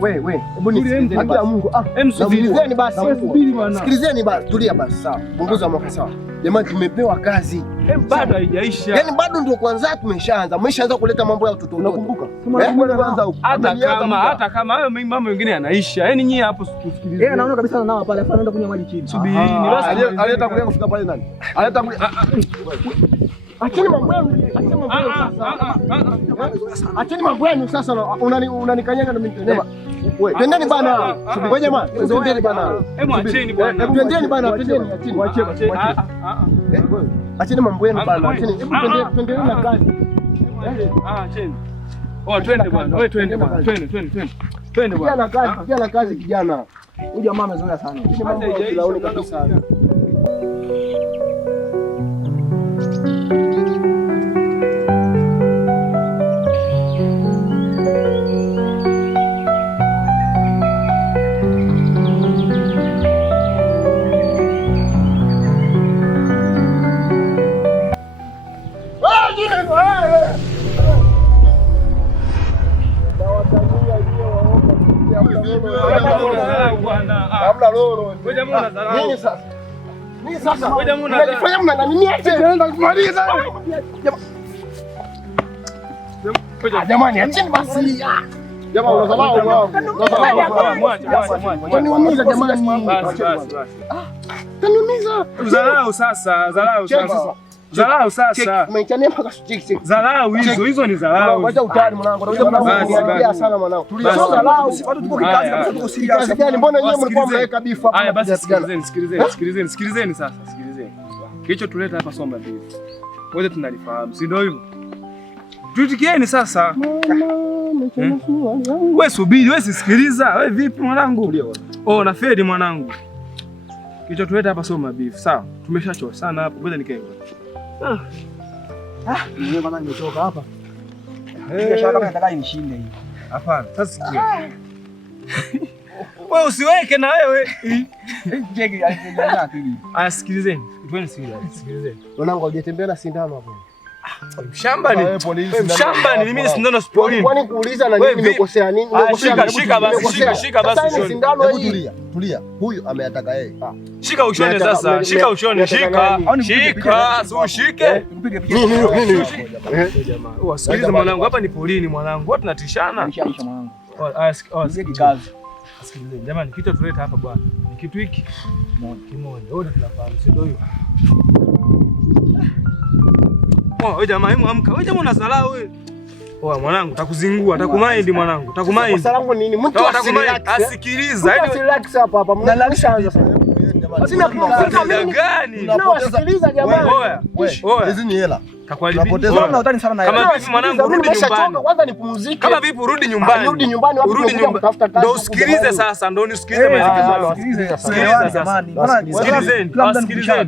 Wewe, hebu nisikilize Mungu. Sikilizeni basi. Sikilizeni basi. Tulia basi sawa. Punguza mwaka sawa. Jamani tumepewa kazi. Bado haijaisha. Yaani bado ndio kwanza tumeshaanza. Umeshaanza kuleta mambo ya utoto. Unakumbuka? Kwanza huko. Hata kama hayo mambo mengine yanaisha. Yaani nyie hapo tusikilize. Anaona kabisa nao pale afa anaenda kunywa maji chini. Subiri, ni basi. Aleta kulia kufika pale nani? Aleta kulia. Acheni mambo yenu. Acheni mambo yenu sasa unanikanyaga na mimi. Wewe, twendeni bana. Wewe jamaa, twendeni bana. Hebu acheni bwana. Twendeni bana, twendeni. Acheni. Acheni mambo yenu bana. Acheni. Hebu twendeni na kazi. Acheni. Twende bwana. Wewe twende bwana. Twende bwana. Kijana kazi kijana. Huyu jamaa amezoea sana. Mambo ya kabisa. Jamani, acheni basi. Jamaa unadharau. Unaniumiza jamani. Basi. Unaniumiza. Dharau sasa. Umechania mpaka chiki. Dharau hizo ni dharau. Wacha utani mwanangu. Unajua sana mwanangu. Dharau. Watu tuko kikazi kabisa, tuko serious. Mbona nyinyi mlikuwa mnaweka beef hapa? Haya basi sikilizeni sasa. Kicho tuleta hapa Somba Beef. Wote tunalifahamu, si ndio hivyo? Tutikieni sasa. Wewe subiri, wewe sikiliza. Wewe vipi mwanangu? Na Fedi mwanangu. Kicho tuleta hapa Somba Beef. Sawa. Tumeshachoka sana hapo. Ngoja nikae. Mimi bana nimetoka hapa. Biashara kama nataka inishinde hii. Hapana, sasa sikia. Wewe usiweke na wewe. Jeki alijenga akili. Sikilizeni. Sikilizeni. Mwanangu hujatembea na sindano hapo. Mshambani mimi sindano sipolini. Kwani kuuliza na nini nimekosea nini? Shika basi. Sindano hii. Tulia. Huyu ameyataka yeye. Shika ushone sasa. Shika. Ushike. Nini? Jamaa. Sikiliza mwanangu, hapa ni polini mwanangu. Watu tunatishana. Nishaisha mwanangu. Sikilizeni jamani, kitu tuleta hapa bwana. Ni kitu hiki. Kimoja. Wote tunafahamu, si ndio hiyo? Wewe jamaa, hebu amka. Wewe jamaa unadharau wewe. Mwanangu, takuzingua, takumind mwanangu. Takumind. Salamu nini? Mtu asikiliza. Yaani relax hapa. Mnalaksha sasa. Sina gani? Sikiliza jamani. Hizi ni hela. Tunapoteza utani sana na hela. Kama vipi mwanangu, rudi nyumbani. Kwanza nipumzike. Kama vipi rudi nyumbani. Rudi nyumbani wapi unatafuta kazi. Ndio usikilize sasa, ndio nisikilize maelekezo. Sikiliza jamani.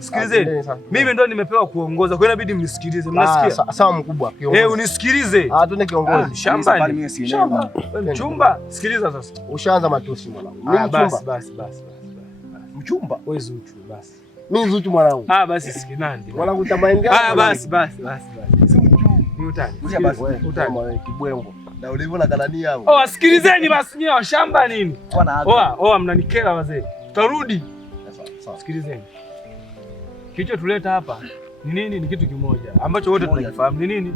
Sikilizeni. Mimi ndio nimepewa kuongoza. Kwa hiyo inabidi mnisikilize. Mnasikia? Sawa mkubwa. Kiongozi. Unisikilize. Tuende kiongozi. Shambani mimi sielewi. Mchumba, sikiliza sasa. Ushaanza matusi mwanangu. Mimi mchumba. Basi. Mchumba. Wewe Zuchu basi. Mimi Zuchu mwanangu. Basi sikinandi. Mwanangu tamaingia. Basi. Si mchumba. Ni utani. Utani. Kibwengo. Na ulivyoona kanania hapo. Sikilizeni basi nyewe shamba nini? Mnanikera wazee. Tutarudi. Sawa. Sikilizeni. Kicho tuleta hapa ni nini? Ni kitu kimoja ambacho wote tunakifahamu. Ni nini?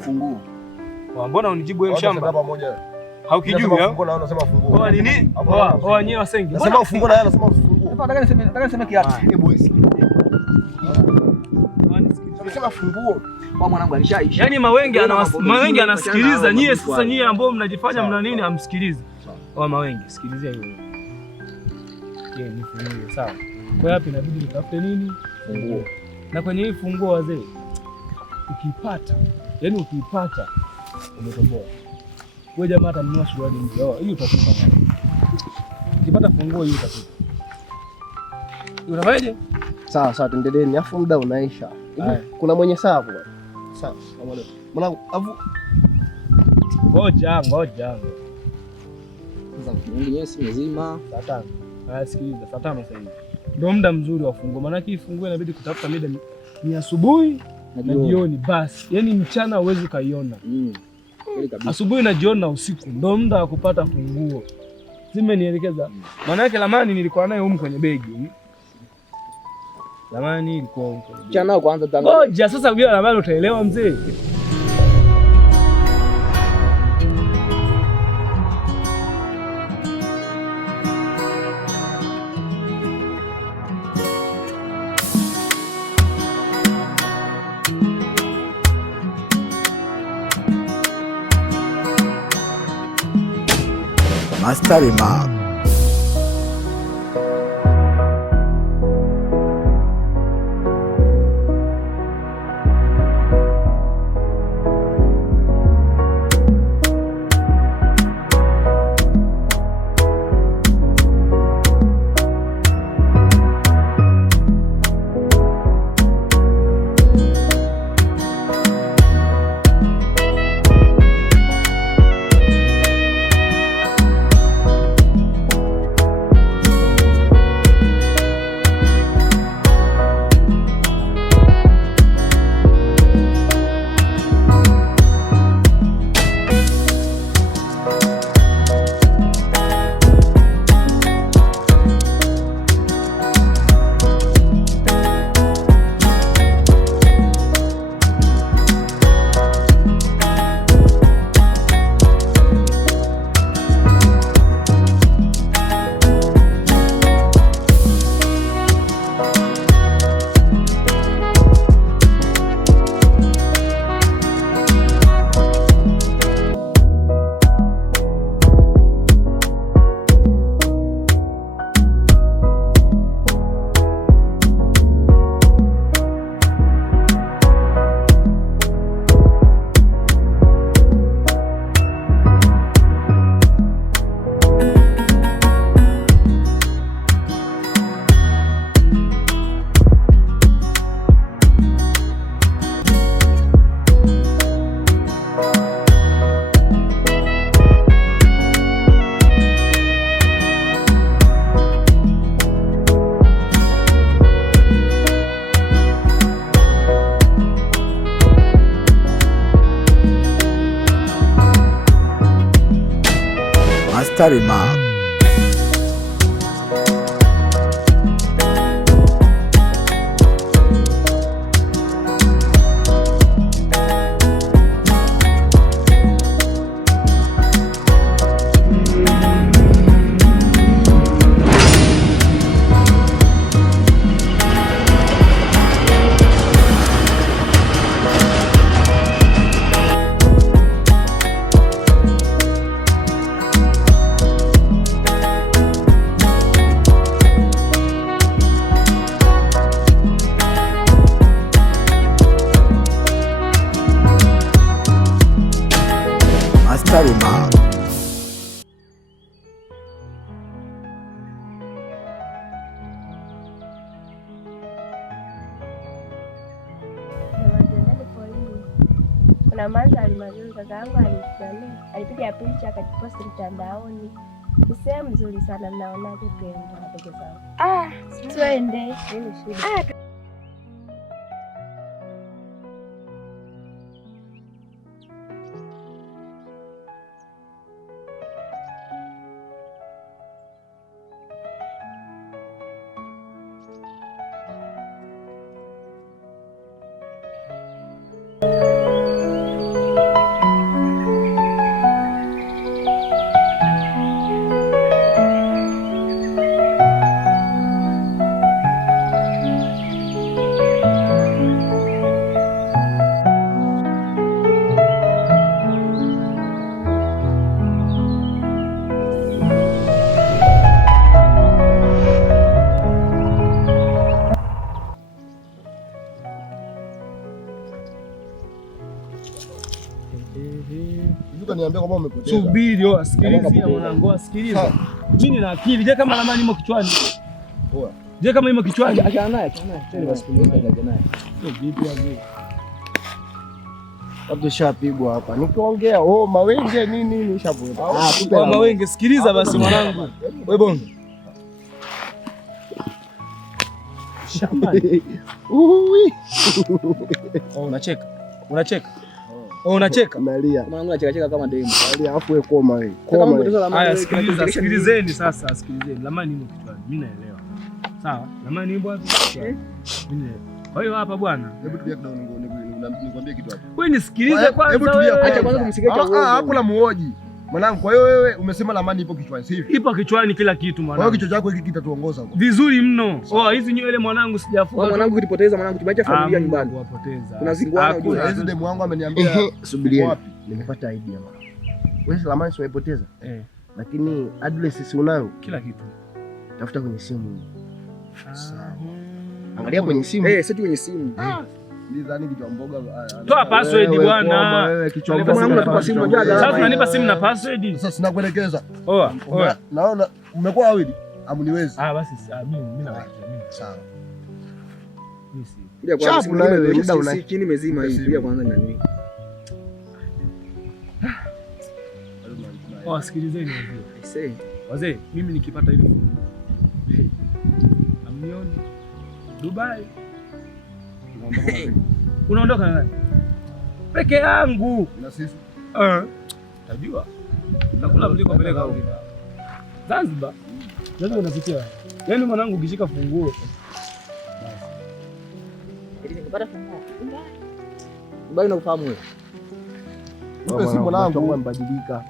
Funguo. Mbona unijibu wewe shamba? Haukijui funguo na unasema funguo. Nini? Nyewe wasengi. Nasema funguo na yeye anasema funguo. Nataka niseme kiatu. Hebu sikilize. Unasema funguo. Mwanangu alishaisha. Yaani Mawengi anasikiliza. Nyie sasa nyie ambao mnajifanya mna nini amsikilize. Mawengi sikilizia hiyo. Ni funguo sawa. Kwa hapo inabidi nitafute nini? Funguo. Na kwenye hii funguo wazee ukiipata umetoboa. Wewe jamaa atanunua suruali mpya. Hiyo utakupa. Ukipata funguo hiyo utakupa. Unafaje? Sawa, tuendelee. Afu muda unaisha. Kuna mwenye saa hapo. Sawa. Mwanangu, afu ngoja. Sasa mwenyewe si mzima. Saa 5. Sikiliza, saa 5 sasa hivi. Ndio muda mzuri wa funguo. Maana hii funguo inabidi kutafuta mida ni asubuhi na jioni basi. Yaani mchana huwezi kaiona. asubuhi na jioni na usiku ndio muda wa kupata funguo. Zimenielekeza. Maana yake ramani nilikuwa nayo huko kwenye begi. Ramani ilikuwa huko. Chana kwanza tangu. Ngoja sasa bila ramani utaelewa mzee. Master Remark. Master Remark. Master Remark. Kuna mandhari mazuri, kaka yangu alipiga picha akajiposti mtandaoni. Ni sehemu nzuri sana, mnaonaje? Twende ndugu zangu. Twende. Subiri, sikiliza mwanangu, sikiliza. Mimi nina akili. Je, kama ramani imo kichwani? Poa. Je, kama imo kichwani? Achana naye. Twende basi tuende naye. Vipi hapo? Hapo shapigwa hapa. Nikiongea, mawenge nini nishavuta. Kwa mawenge, sikiliza basi mwanangu. Wewe bonge. Shamba. Unacheka. Oh, unacheka? Nalia. Mwanangu anacheka kama demu. Nalia afu wewe koma wewe. Koma. Haya, sikilizeni sasa, sikilizeni. Lamani imo kichwani. Mimi naelewa. Sawa? Lamani imo wapi? Mimi naelewa. Kwa hiyo hapa bwana, Hebu tulia kidogo nikwambie kitu hapa. wewe nisikilize kwanza. Hebu tulia. Acha kwanza kumsikia cha uongo. Hapo la muoji. Mwanangu, kwa hiyo wewe umesema Lamani ipo kichwani, si hivi? Ipo kichwani kila kitu mwanangu. Kwa hiyo kichwa chako hiki kitatuongoza huko. Vizuri mno. Oh, hizi nywele mwanangu sijafuka. Mwanangu kilipoteza mwanangu, tumeacha familia nyumbani. Kuwapoteza. Kuna zinguana unajua. Hizi demu wangu ameniambia Subiri. Wapi? Nimepata idea mama. Wewe Lamani sio umepoteza? Lakini address si unayo? Kila kitu. Tafuta kwenye simu. Sawa. Angalia kwenye simu. Sio kwenye simu. Nidhani kichwa mboga. Toa password bwana. Wewe kichwa mboga. mboga Unatupa simu moja. Sasa unanipa simu na password. Sasa sinakuelekeza. Oa. Naona mmekuwa wawili. Amniwezi. Basi mimi na wewe. Sawa. Mimi si. Kuja kwanza muda una chini mezima hii. Kuja kwanza ni nini? Sikilizeni wazee. Wazee, mimi nikipata ile fungu. Amnioni Dubai. Unaondoka na nani? Peke yangu. Na sisi? Tajua. Nakula mliko peleka huko. Zanzibar. Sasa unasikia? Yaani mwanangu ukishika funguo. Basi. Ili nikipata funguo. Dubai unafahamu wewe? Wewe si mwanangu mbadilika.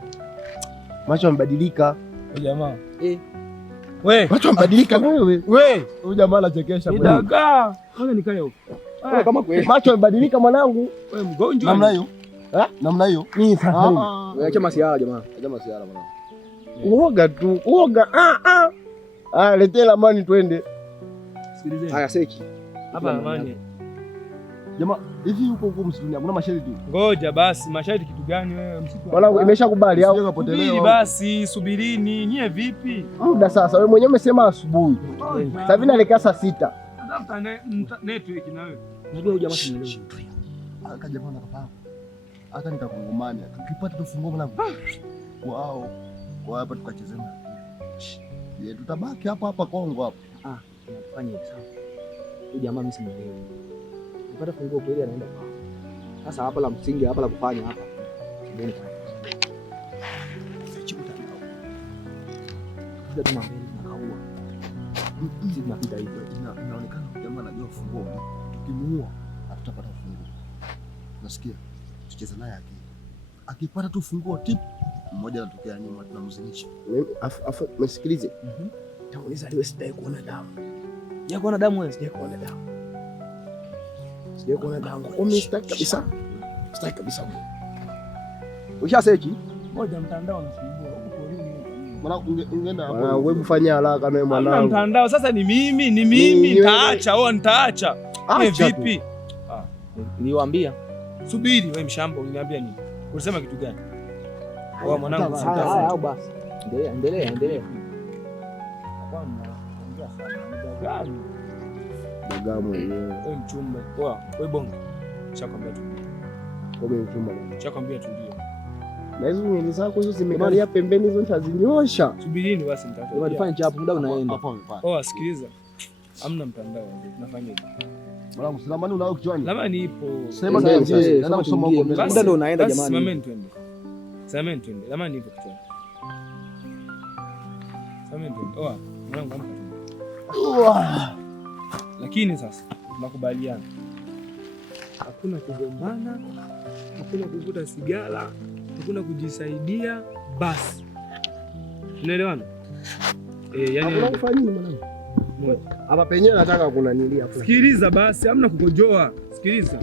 Macho yamebadilika. Wewe jamaa. Wewe, macho yamebadilika wewe. Wewe, huyu jamaa anachekesha kweli. Nidagaa. Kwanza nikae huko. Kama kweli. Macho yamebadilika mwanangu. Wewe mgonjwa. Namna hiyo. Namna hiyo. Mimi sasa. Wewe acha masiara jamaa. Acha masiara mwanangu. Uoga tu. Uoga. Letee Lamani twende. Sikilizeni. Haya seki. Hapa Lamani. Jamaa, hivi huko msituni hakuna masharti? Ngoja basi, masharti kitu gani wewe msiku? Mwanangu imeshakubali au kapotelewa? Basi subirini, nyie vipi? Muda sasa, wewe mwenyewe umesema asubuhi. Sasa hivi naelekea saa 6. Tafuta network na wewe. Unajua huyu jamaa simuelewi. Akaja bwana kafaa. Hata nikakungomania. Ukipata tufunguo mwanangu. Wao. Kwa hapa tukachezana. Ye tutabaki hapa hapa Kongo hapa. Fanya sawa. Huyu jamaa mimi simuelewi. Ukipata funguo kweli anaenda kwa. Sasa hapa la msingi hapa la kufanya hapa. Mbele kwa. Fichuta kibao. Ndio tumambele na kaua. Sisi tunapita hivyo. Inaonekana jamaa anajua funguo. Tukimuua hatutapata funguo. Nasikia tucheze naye akili. Akipata tu funguo tip mmoja anatokea nyuma tunamzinisha. Afu msikilize. Tanguliza leo sitaki kuona damu. Ya kuona damu wewe? Sitaki kuona damu. Sitaki kuona damu. Mimi sitaki kabisa. Sitaki kabisa. Ushaseki? Ngoja mtandao unasumbua huko porini. Mwanangu ungeenda hapo. Wewe fanya haraka na mwanangu. Mtandao sasa ni mimi nitaacha au nitaacha. Vipi? Niwaambia. Subiri wewe mshamba uniambia nini? Unasema kitu gani? Kwa mwanangu sitaki. Au basi. Endelea. Bagamu wewe. Wewe mchumba. Wewe bonge. Chakwambia tu. Wewe mchumba bwana. Chakwambia tulia. Na hizo nywele zako hizo zimekalia pembeni hizo nitazinyosha. Subirini basi nitakuja. Wewe fanya chapu muda unaenda. Sikiliza. Hamna mtandao. Tunafanya hivi. Mwanangu Lamani unao kichwani? Lamani ipo. Sema sasa. Nenda kusoma huko. Muda ndio unaenda jamani. Simameni twende. Lamani ipo kichwani. Simameni twende. Mwanangu amka tu. Lakini sasa tunakubaliana. Hakuna kugombana, hakuna kuvuta sigara, hakuna kujisaidia basi. Unaelewana? Yani unafanya nini mwanangu? Hapa penyewe nataka kuna nilia hapo. Sikiliza basi, hamna kukojoa. Sikiliza.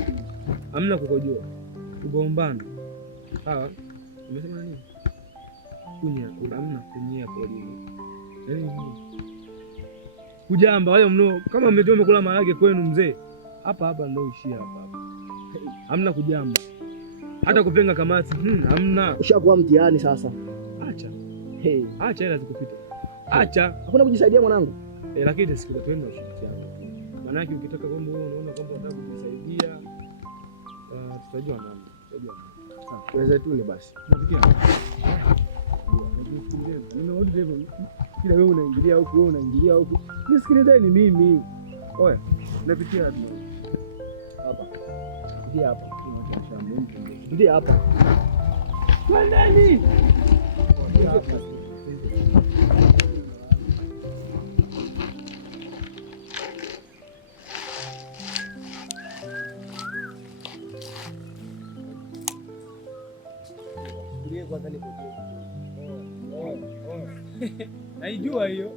Hamna kukojoa. Kugombana. Sawa? Umesema nini? Hamna kunyia polini. Yaani kujamba wale mno kama mmetoa kula maharage kwenu mzee. Hapa ndio ishia hapa. Hamna kujamba. Hata kupenga kamati, hamna. Ushakuwa mtihani sasa. Acha. Acha ila zikupita. Acha. Hakuna kujisaidia mwanangu. Lakini siku twende ushirikiano. Maana yake ukitaka kwamba wewe unaona kwamba unataka kujisaidia, tutajua nani. Sawa. Tuweze tu ni basi. Tunafikia. Nimeona hivyo. Kila wewe unaingilia huku, wewe unaingilia huku. Nisikilizeni mimi. Oya, napitia hapa. Hapa. Hapa. Tunatia shamba. Ndio hapa. Twendeni. Naijua hiyo.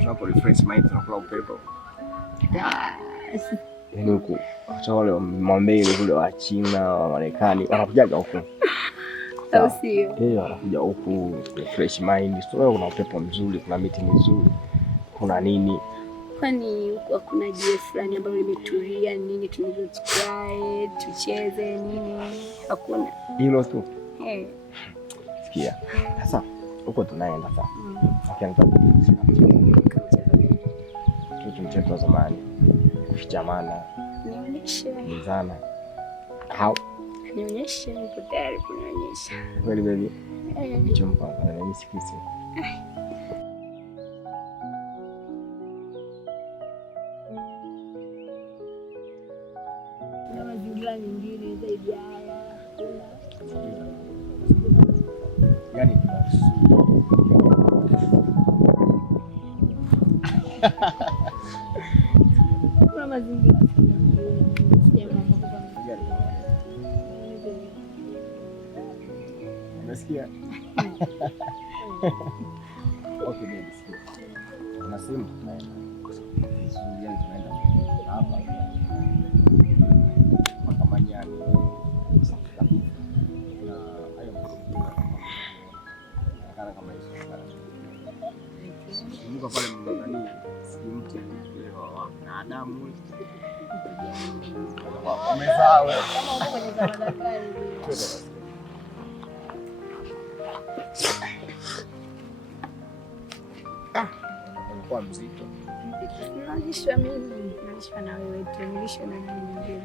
Tunapo refresh mind tunakula upepo. Yaani huku hata wale mambele kule wa China, wa Marekani wanakujaga huku. Au sio? Wanakuja huku refresh mind. So kuna upepo mzuri, kuna miti mizuri. Kuna nini? Kwani huko kuna jiwe fulani ambalo limetulia nini tunavyochukue, tucheze nini? Hakuna. Hilo tu. Sikia. Sasa huko tunaenda sasa. Akianza mchezo wa zamani kufichamana, nionyeshe mizana hao, nionyeshe, nipo tayari kunionyesha kweli baby. Chompa na mimi sikisi na mazingira nyingine zaidi ya haya. Yani kuna mazingira unasikia? Okay baby, sikia. Kuna simu tunaenda. Tunaenda hapa. Makamanyani. Na hayo mazingira kama hizo. Mungu pale ndani si mtu na Adamu. Umezaa wewe. kama uko kwenye zamana kali. Kwa mzito. Nalishwa mimi, nalishwa na wewe, nalishwa na nini nyingine.